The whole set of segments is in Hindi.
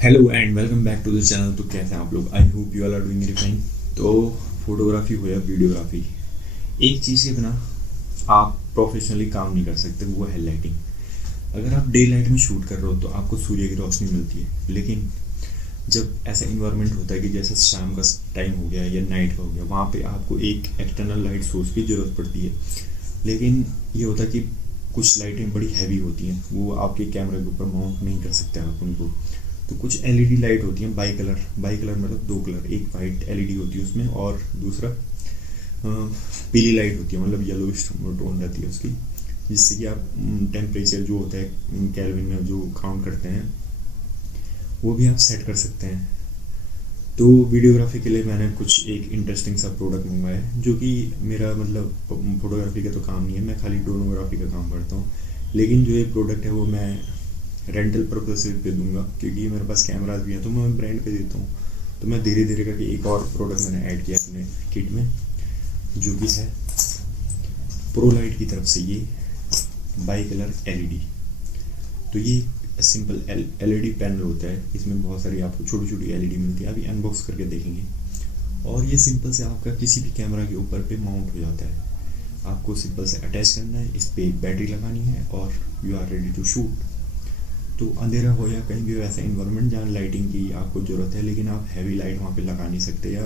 Hello and welcome back to the channel. तो कैसे हैं आप लोग? I hope you all are doing very fine. तो फोटोग्राफी हो या वीडियोग्राफी, एक चीज़ के बिना आप प्रोफेशनली काम नहीं कर सकते, वो है लाइटिंग। अगर आप डे लाइट में शूट कर रहे हो तो आपको सूर्य की रोशनी मिलती है, लेकिन जब ऐसा इन्वायरमेंट होता है कि जैसे शाम का टाइम हो गया या नाइट का हो गया, वहाँ पे आपको एक एक्सटर्नल लाइट सोर्स की ज़रूरत पड़ती है। लेकिन ये होता है कि कुछ लाइटें बड़ी हैवी होती हैं, वो आपके कैमरे के ऊपर माउंट नहीं कर सकते आप उनको। तो कुछ एलईडी लाइट होती हैं बाई कलर मतलब दो कलर, एक वाइट एलईडी होती है उसमें और दूसरा पीली लाइट होती है, मतलब येलोइश टोन रहती है उसकी, जिससे कि आप टेम्परेचर जो होता है केल्विन में जो काउंट करते हैं वो भी आप सेट कर सकते हैं। तो वीडियोग्राफी के लिए मैंने कुछ एक इंटरेस्टिंग सा प्रोडक्ट मंगवाया है, जो कि मेरा मतलब फोटोग्राफी का तो काम नहीं है, मैं खाली ड्रोनोग्राफी का काम करता हूँ। लेकिन जो ये प्रोडक्ट है वो मैं रेंटल पर्पज पे दूंगा, क्योंकि मेरे पास कैमराज भी हैं तो मैं ब्रांड पे देता हूँ। तो मैं धीरे धीरे करके एक और प्रोडक्ट मैंने ऐड किया अपने किट में, जो कि है प्रोलाइट की तरफ से ये बाई कलर एलईडी। तो ये सिंपल एलईडी पैनल होता है, इसमें बहुत सारी आपको छोटी छोटी एलईडी मिलती है, अभी अनबॉक्स करके देखेंगे। और ये सिंपल से आपका किसी भी कैमरा के ऊपर पे माउंट हो जाता है, आपको सिंपल से अटैच करना है, इस पर एक बैटरी लगानी है और you are ready to shoot. तो अंधेरा हो या कहीं भी वैसा इन्वायरमेंट जहाँ लाइटिंग की आपको ज़रूरत है, लेकिन आप हैवी लाइट वहाँ पे लगा नहीं सकते या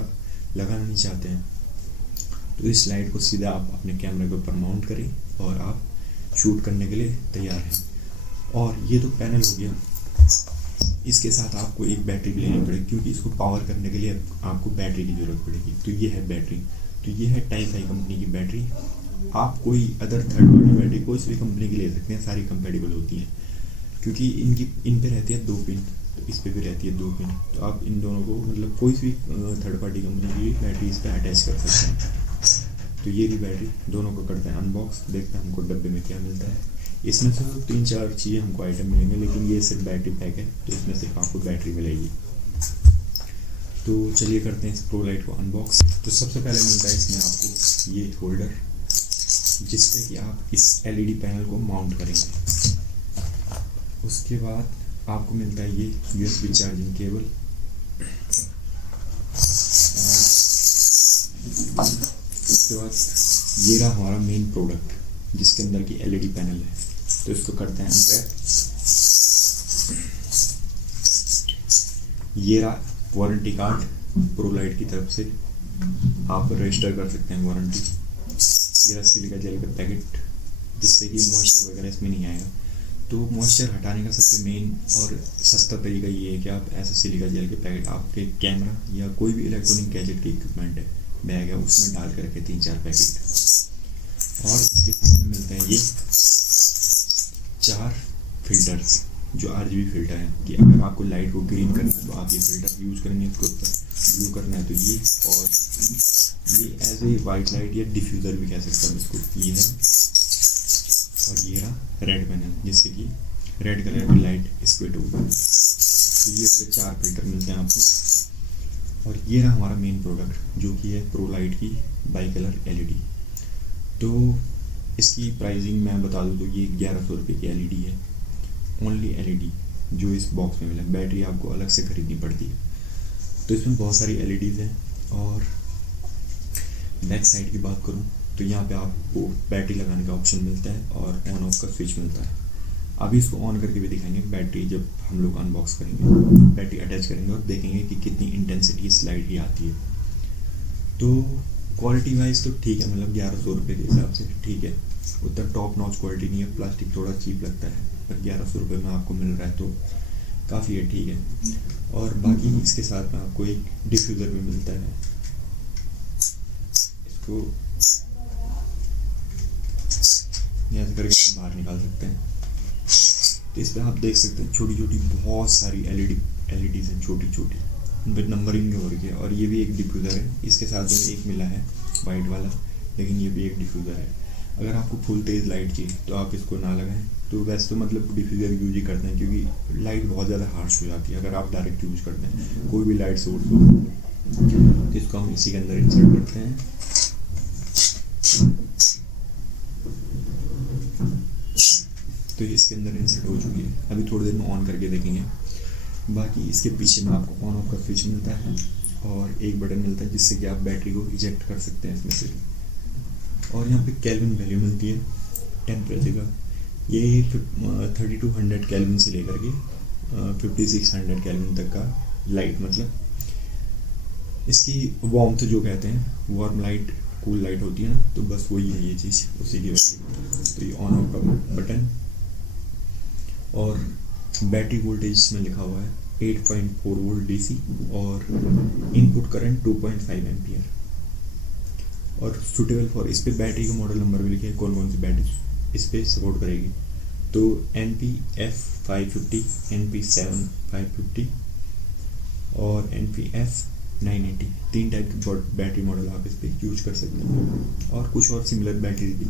लगाना नहीं चाहते हैं, तो इस लाइट को सीधा आप अपने कैमरे के ऊपर माउंट करें और आप शूट करने के लिए तैयार हैं। और ये तो पैनल हो गया, इसके साथ आपको एक बैटरी भी लेनी पड़ेगी, क्योंकि इसको पावर करने के लिए आपको बैटरी की ज़रूरत पड़ेगी। तो ये है बैटरी, तो ये है टाइप आई कंपनी की बैटरी। आप कोई अदर थर्ड पार्टी बैटरी कोई सी भी कंपनी की ले सकते हैं, सारी कंपेटेबल होती हैं, क्योंकि इन पे रहती है 2 पिन, तो इस पे भी रहती है 2 पिन। तो आप इन दोनों को मतलब कोई सी थर्ड पार्टी कंपनी की बैटरी इस पर अटैच कर सकते हैं। तो ये भी बैटरी, दोनों को करते हैं अनबॉक्स, देखते हैं हमको डब्बे में क्या मिलता है। इसमें से 3-4 चीज़ें हमको आइटम मिलेंगे, लेकिन ये सिर्फ बैटरी पैक है, तो इसमें सिर्फ आपको बैटरी मिलेगी। तो चलिए करते हैं इस प्रोलाइट को अनबॉक्स। तो सबसे पहले मिलता है इसमें आपको ये होल्डर, जिससे कि आप इस एलईडी पैनल को माउंट करेंगे। उसके बाद आपको मिलता है ये यूएसबी चार्जिंग केबल। उसके बाद ये रहा हमारा मेन प्रोडक्ट, जिसके अंदर की एलईडी पैनल है। तो इसको करते हैं अनपैक। ये रहा वारंटी कार्ड प्रोलाइट की तरफ से, आप रजिस्टर कर सकते हैं वारंटी। ये रहा सिलिका जेल का पैकेट, जिससे कि मॉइस्चर वगैरह इसमें नहीं आएगा। तो मॉइस्चर हटाने का सबसे मेन और सस्ता तरीका ये है कि आप ऐसे सिलिका जेल के पैकेट आपके कैमरा या कोई भी इलेक्ट्रॉनिक गैजेट के इक्विपमेंट है, बैग है, उसमें डाल करके 3-4 पैकेट। और इसके साथ में मिलते हैं ये 4 फिल्टर्स, जो RGB फिल्टर हैं, कि अगर आपको लाइट को ग्रीन करना है तो आप ये फिल्टर यूज़ करेंगे, इसके ऊपर ब्लू करना है तो ये, और ये एज ए वाइट लाइट या डिफ्यूज़र भी कह सकते हैं इसको, ये है। और ये रहा रेड पैनल, जिससे कि रेड कलर की लाइट स्प्लिट होगी। तो ये हो गए 4 फिल्टर मिलते हैं आपको। और ये रहा हमारा मेन प्रोडक्ट, जो कि है प्रोलाइट की बाई कलर एलईडी। तो इसकी प्राइसिंग मैं बता दूँ तो ये 1100 रुपये की एलईडी है, ओनली एलईडी जो इस बॉक्स में मिला। बैटरी आपको अलग से खरीदनी पड़ती है। तो इसमें बहुत सारी एलईडीज़ हैं। और बैक साइड की बात करूँ तो यहाँ पे आपको बैटरी लगाने का ऑप्शन मिलता है और ऑन ऑफ का स्विच मिलता है। अभी इसको ऑन करके भी दिखाएंगे बैटरी, जब हम लोग अनबॉक्स करेंगे बैटरी अटैच करेंगे और देखेंगे कि कितनी इंटेंसिटी इस लाइट की आती है। तो क्वालिटी वाइज तो ठीक है, मतलब 1100 रुपये के हिसाब से ठीक है, उतना टॉप नॉच क्वालिटी नहीं है, प्लास्टिक थोड़ा चीप लगता है, पर 1100 रुपये में आपको मिल रहा है तो काफ़ी है, ठीक है। और बाकी इसके साथ में आपको एक डिफ्यूज़र भी मिलता है, इसको ऐसे करके आप बाहर निकाल सकते हैं। तो इस पर आप देख सकते हैं छोटी छोटी बहुत सारी एलईडीज़ हैं, छोटी छोटी, उन पर नंबरिंग हो रही है। और ये भी एक डिफ्यूज़र है, इसके साथ में एक मिला है वाइट वाला, लेकिन ये भी एक डिफ्यूज़र है। अगर आपको फुल तेज़ लाइट चाहिए तो आप इसको ना लगाएं। तो वैसे तो मतलब डिफ्यूज़र यूज ही करते हैं, क्योंकि लाइट बहुत ज़्यादा हार्श हो जाती है अगर आप डायरेक्ट यूज करते हैं, कोई भी लाइट सोर्स हो। तो इसको हम इसी के अंदर इंसर्ट करते हैं। तो इसके अंदर इंसर्ट हो चुकी है, अभी थोड़ी देर में ऑन करके देखेंगे। बाकी इसके पीछे में आपको ऑन ऑफ का स्विच मिलता है और एक बटन मिलता है जिससे कि आप बैटरी को इजेक्ट कर सकते हैं इसमें से। और यहाँ पे केल्विन वैल्यू मिलती है टेम्परेचर का, ये 3200 केल्विन से लेकर के 5600 केल्विन तक का लाइट, मतलब इसकी वार्मथ जो कहते हैं, वार्म लाइट कूल लाइट होती है ना, तो बस वही है ये चीज़, उसी की वजह। तो ये ऑन ऑफ का बटन और बैटरी वोल्टेज में लिखा हुआ है 8.4 वोल्ट डीसी और इनपुट करंट 2.5 एम्पियर और सुटेबल फॉर, इस पे बैटरी का मॉडल नंबर भी लिखे हैं, कौन कौन सी बैटरी इस पे सपोर्ट करेगी। तो NP-F 550, NP-7 550 और NP-F 980, 3 टाइप के बैटरी मॉडल आप इस पे यूज कर सकते हैं और कुछ और सिमिलर बैटरी भी।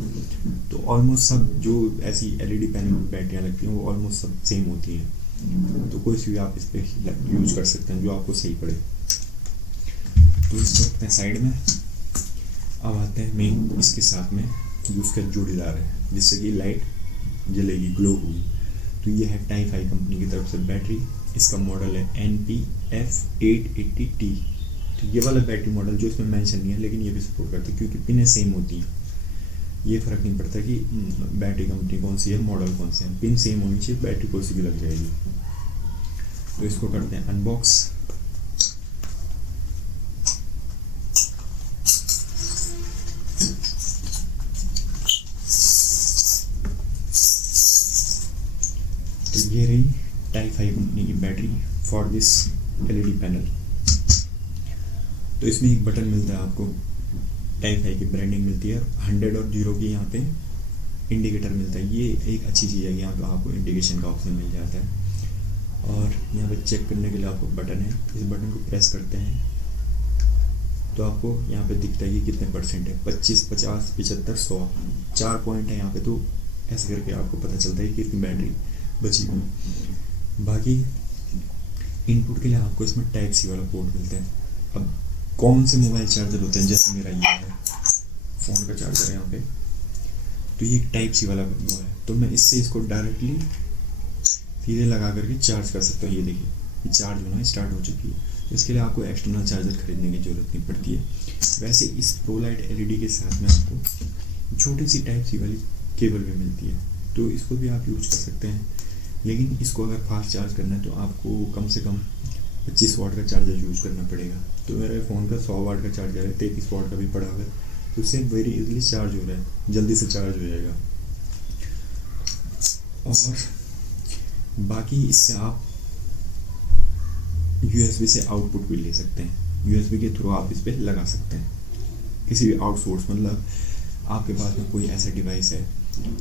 तो ऑलमोस्ट सब जो ऐसी LED पैनल बैटरियाँ लगती हैं वो ऑलमोस्ट सब सेम होती हैं, तो कोई सी भी आप इस पे यूज कर सकते हैं जो आपको सही पड़े। तो इसको रखते हैं साइड में। अब आते हैं मेन, इसके साथ में जो उसका जोड़ीदार है जिससे कि लाइट जलेगी, ग्लो होगी। तो ये है टाइप 5 कंपनी की तरफ से बैटरी, इसका मॉडल है NP-F 880T। तो ये वाला बैटरी मॉडल जो इसमें मेंशन नहीं है लेकिन ये भी सपोर्ट करते हैं क्योंकि पिनें सेम होती हैं, ये फ़र्क नहीं पड़ता कि बैटरी कंपनी कौन सी है, मॉडल कौन से है, पिन सेम होनी चाहिए, बैटरी कोई सी भी लग जाएगी। तो इसको करते हैं अनबॉक्स। तो ये रही टाइप 5 कंपनी की battery for this LED panel. तो इसमें एक बटन मिलता है आपको, टाइप 5 की ब्रांडिंग मिलती है, 100 और 0 की यहाँ पे इंडिकेटर मिलता है। ये एक अच्छी चीज़ है, यहाँ पे आपको इंडिकेशन का ऑप्शन मिल जाता है। और यहाँ पे चेक करने के लिए आपको बटन है, इस बटन को प्रेस करते हैं तो आपको यहाँ पे दिखता है कि कितने परसेंट है, 25, 50, 75, 100, 4 पॉइंट है यहाँ पे। तो ऐसे करके आपको पता चलता है कि कितनी बैटरी बची हुई। बाकी इनपुट के लिए आपको इसमें टाइप C वाला पोर्ट मिलता है। अब कौन से मोबाइल चार्जर होते हैं, जैसे मेरा ये है फ़ोन का चार्जर है यहाँ पे, तो ये टाइप C वाला वो है, तो मैं इससे इसको डायरेक्टली सीधे लगा करके चार्ज कर सकता हूँ। ये देखिए ये चार्ज होना स्टार्ट हो चुकी है। तो इसके लिए आपको एक्सटर्नल चार्जर खरीदने की ज़रूरत नहीं पड़ती है। वैसे इस प्रोलाइट LED के साथ में आपको छोटी सी टाइप C वाली केबल भी मिलती है, तो इसको भी आप यूज कर सकते हैं। लेकिन इसको अगर फास्ट चार्ज करना है तो आपको कम से कम 25 वाट का चार्जर यूज़ करना पड़ेगा। तो मेरे फ़ोन का 100 वाट का चार्जर है, 33 वाट का भी पड़ा हुआ है, तो इससे वेरी इजीली चार्ज हो रहा है, जल्दी से चार्ज हो जाएगा। और बाकी इससे आप USB से आउटपुट भी ले सकते हैं, USB के थ्रू आप इस पर लगा सकते हैं किसी भी आउटसोर्स, मतलब आपके पास में कोई ऐसा डिवाइस है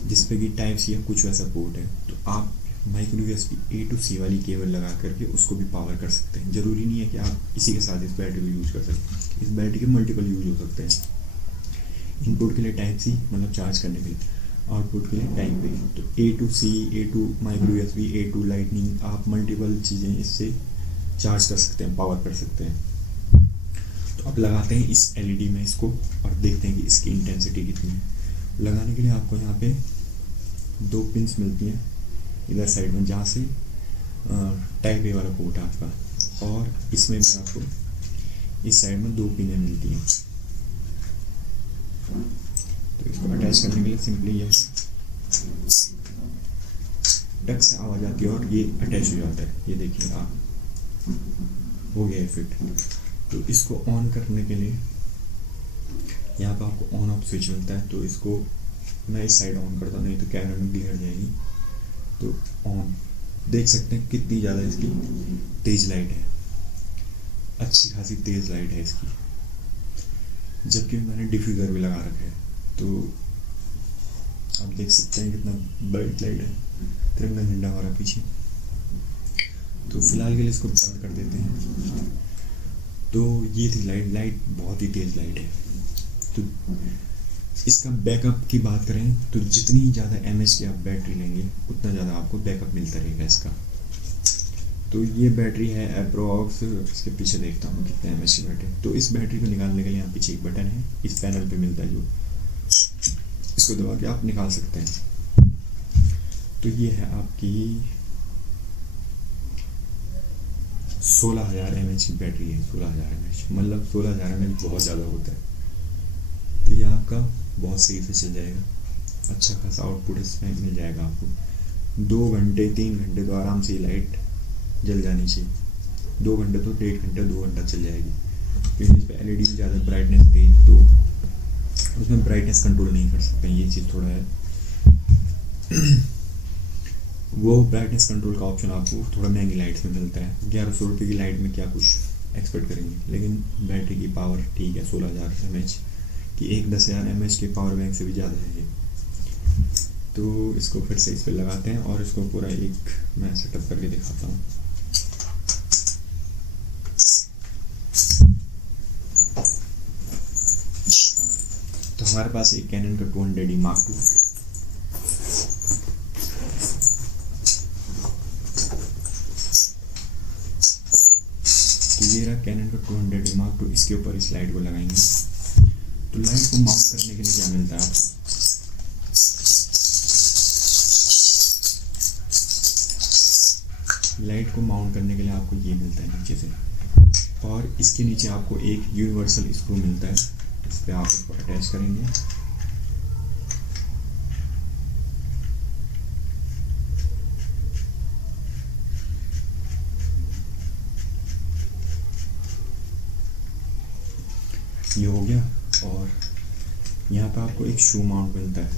जिसपे कि टाइप C या कुछ वैसा पोर्ट है, तो आप micro USB A to C वाली केबल लगा करके उसको भी पावर कर सकते हैं। ज़रूरी नहीं है कि आप इसी के साथ इस बैटरी को यूज़ कर सकते हैं, इस बैटरी के मल्टीपल यूज हो सकते हैं। इनपुट के लिए टाइप C, मतलब चार्ज करने के लिए, आउटपुट के लिए टाइप A। तो A to C, A to micro USB, A to lightning, आप मल्टीपल चीज़ें इससे चार्ज कर सकते हैं, पावर कर सकते हैं। तो अब लगाते हैं इस LED में इसको और देखते हैं कि इसकी इंटेंसिटी कितनी है। लगाने के लिए आपको यहाँ पे 2 पिंस मिलती हैं इधर साइड में, जहाँ से टाइप A वाला पोर्ट है आपका, और इसमें भी आपको इस साइड में 2 पिनें मिलती हैं। तो इसको अटैच करने के लिए सिंपली ये टक से आवाज़ आती है और ये अटैच हो जाता है। ये देखिए आप, हो गया फिट। तो इसको ऑन करने के लिए यहाँ पर आपको ऑन ऑफ स्विच मिलता है, तो इसको मैं इस साइड ऑन करता हूँ, नहीं तो कैमरा में ग्लेयर जाएगी। तो ऑन देख सकते हैं कितनी ज़्यादा इसकी तेज़ लाइट है, अच्छी खासी तेज़ लाइट है इसकी, जबकि मैंने डिफ्यूज़र भी लगा रखा है। तो आप देख सकते हैं कितना ब्राइट लाइट है, तिरंगा झंडा हमारा पीछे। तो फिलहाल के लिए इसको बंद कर देते हैं। तो ये थी लाइट बहुत ही तेज़ लाइट है। तो इसका बैकअप की बात करें तो जितनी ज़्यादा mAh की आप बैटरी लेंगे उतना ज़्यादा आपको बैकअप मिलता रहेगा इसका। तो ये बैटरी है अप्रॉक्स, इसके पीछे देखता हूँ कितने mAh की बैटरी। तो इस बैटरी को निकालने के लिए यहाँ पीछे एक बटन है, इस पैनल पे मिलता है, जो इसको दबा के आप निकाल सकते हैं। तो ये है आपकी 16,000 mAh की बैटरी है। 16,000 mAh मतलब 16,000 mAh बहुत ज़्यादा होता है। तो ये आपका बहुत सही से चल जाएगा, अच्छा खासा आउटपुट इसमें मिल जाएगा आपको। 2 घंटे 3 घंटे तो आराम से लाइट जल जानी चाहिए। 2 घंटे तो 1.5 घंटा 2 घंटा चल जाएगी। फिर इस पर एलईडी में ज़्यादा ब्राइटनेस थी तो उसमें ब्राइटनेस कंट्रोल नहीं कर सकते, ये चीज़ थोड़ा है। वो ब्राइटनेस कंट्रोल का ऑप्शन आपको थोड़ा महंगी लाइट्स में मिलता है। 1100 रुपये की लाइट में क्या कुछ एक्सपेक्ट करेंगे, लेकिन बैटरी की पावर ठीक है। 16,000 mAh की, एक 10,000 mAh के पावर बैंक से भी ज़्यादा है ये। तो इसको फिर से इस पर लगाते हैं और इसको पूरा एक मैं सेटअप करके दिखाता हूँ। तो हमारे पास एक कैनन का 200D Mark II, तो ये रहा कैनन का 200D Mark II। इसके ऊपर इस लाइट को लगाएंगे। तो लाइट को माउंट करने के लिए क्या मिलता है आपको, लाइट को माउंट करने के लिए आपको ये मिलता है नीचे से, और इसके नीचे आपको एक यूनिवर्सल स्क्रू मिलता है। इस पर आप इसको अटैच करेंगे। ये हो गया। और यहाँ पे आपको एक शू माउंट मिलता है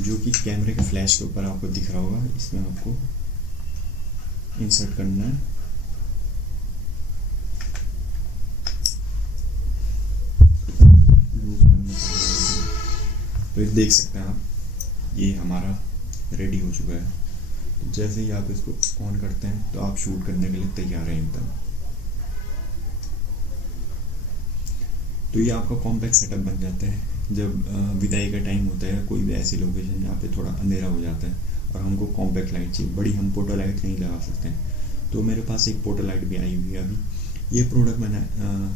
जो कि कैमरे के फ्लैश के ऊपर आपको दिख रहा होगा। इसमें आपको इंसर्ट करना है। तो ये देख सकते हैं आप, ये हमारा रेडी हो चुका है। तो जैसे ही आप इसको ऑन करते हैं तो आप शूट करने के लिए तैयार हैं एकदम। तो ये आपका कॉम्पैक्ट सेटअप बन जाता है। जब विदाई का टाइम होता है, कोई भी ऐसी लोकेशन जहाँ पे थोड़ा अंधेरा हो जाता है और हमको कॉम्पैक्ट लाइट चाहिए, बड़ी हम पोर्टा लाइट नहीं लगा सकते हैं, तो मेरे पास एक पोर्टा लाइट भी आई हुई है अभी। ये प्रोडक्ट मैंने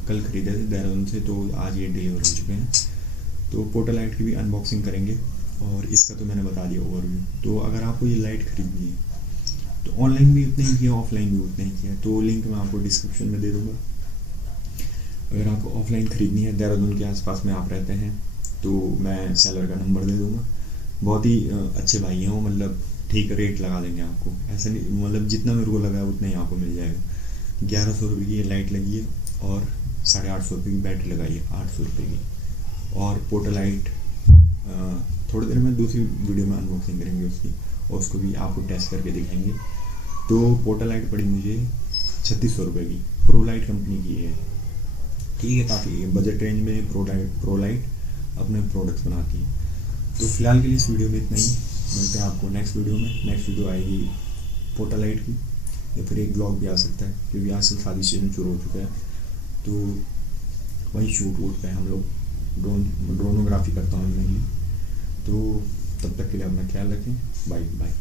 कल ख़रीदे थे देहरादून से, तो आज ये डिलीवर हो चुके हैं। तो पोर्टा लाइट की भी अनबॉक्सिंग करेंगे और इसका तो मैंने बता दिया ओवरव्यू। तो अगर आपको ये लाइट खरीदनी है तो ऑनलाइन भी उतना ही किया, ऑफलाइन भी उतना ही किया, तो लिंक मैं आपको डिस्क्रिप्शन में दे दूँगा। अगर आपको ऑफलाइन ख़रीदनी है, देहरादून के आसपास में आप रहते हैं, तो मैं सेलर का नंबर दे दूँगा। बहुत ही अच्छे भाई हैं वो, मतलब ठीक रेट लगा देंगे आपको। ऐसा नहीं, मतलब जितना मेरे को लगा है उतना ही आपको मिल जाएगा। 1100 रुपये की ये लाइट लगी है और 850 रुपये की बैटरी लगाई है, 800 रुपये की। और पोर्टा लाइट थोड़ी देर में दूसरी वीडियो में अनबॉक्सिंग करेंगे उसकी, और उसको भी आपको टेस्ट करके दिखाएंगे। तो पोर्टा लाइट पड़ी मुझे 3600 रुपये की, प्रो लाइट कंपनी की है। ठीक है, काफ़ी बजट रेंज में प्रो लाइट अपने प्रोडक्ट्स बनाती है। तो फिलहाल के लिए इस वीडियो में इतना ही। मिलते हैं आपको नेक्स्ट वीडियो में। नेक्स्ट वीडियो आएगी पोर्टा लाइट की, या फिर एक ब्लॉग भी आ सकता है, क्योंकि आजकल शादी सीजन शुरू हो चुका है। तो वही शूट वूट पे हम लोग ड्रोनोग्राफी करता हूँ मैं। तो तब तक के लिए अपना ख्याल रखें। Bye bye.